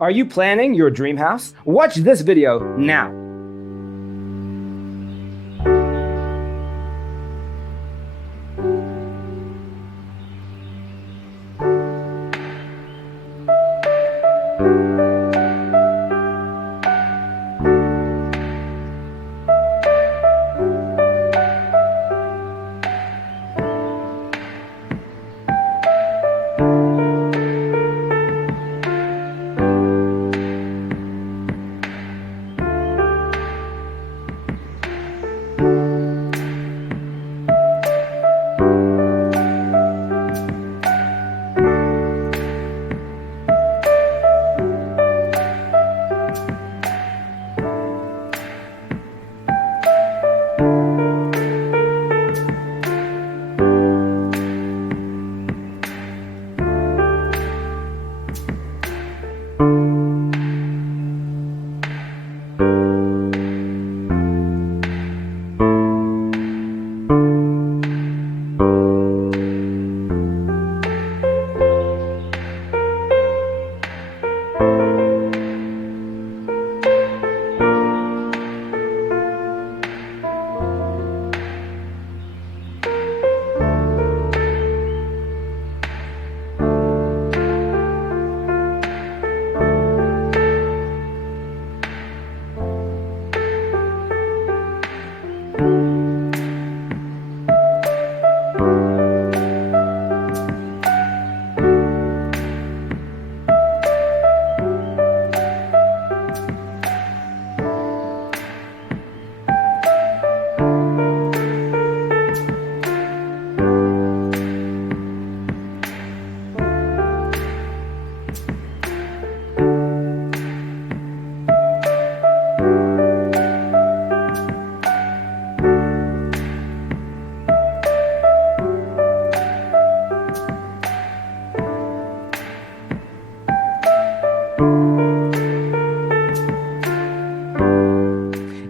Are you planning your dream house? Watch this video now.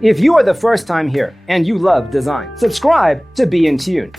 If you are the first time here and you love design, subscribe to be in tune.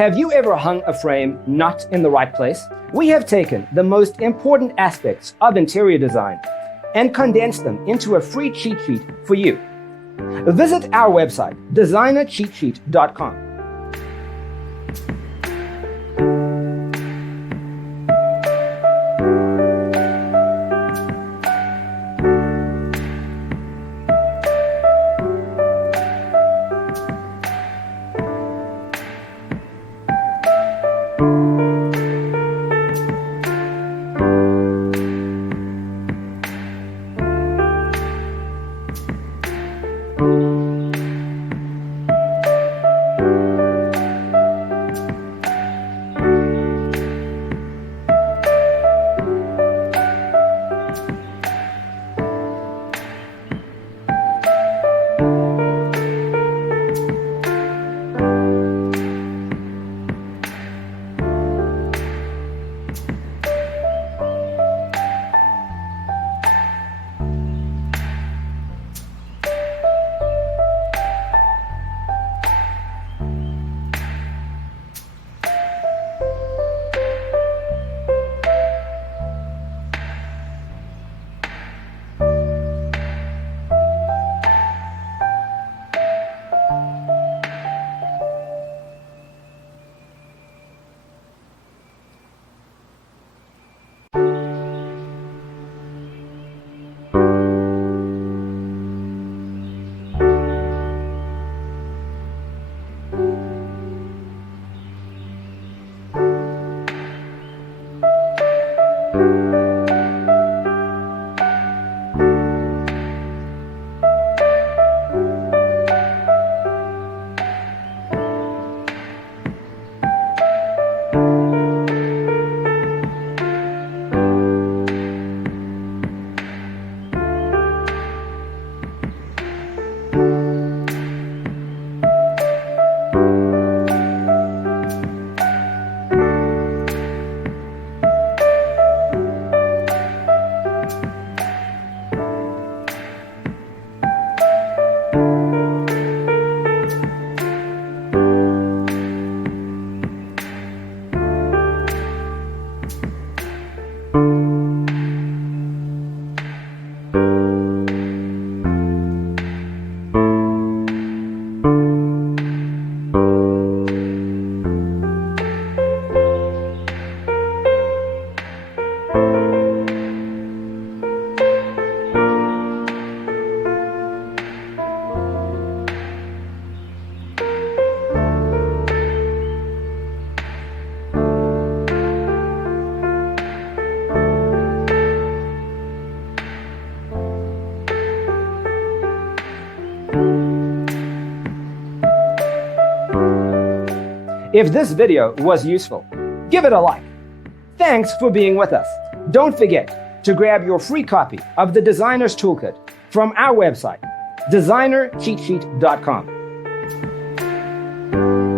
Have you ever hung a frame not in the right place? We have taken the most important aspects of interior design and condensed them into a free cheat sheet for you. Visit our website, designercheatsheet.com. If this video was useful, give it a like. Thanks for being with us. Don't forget to grab your free copy of the Designer's Toolkit from our website, designercheatsheet.com.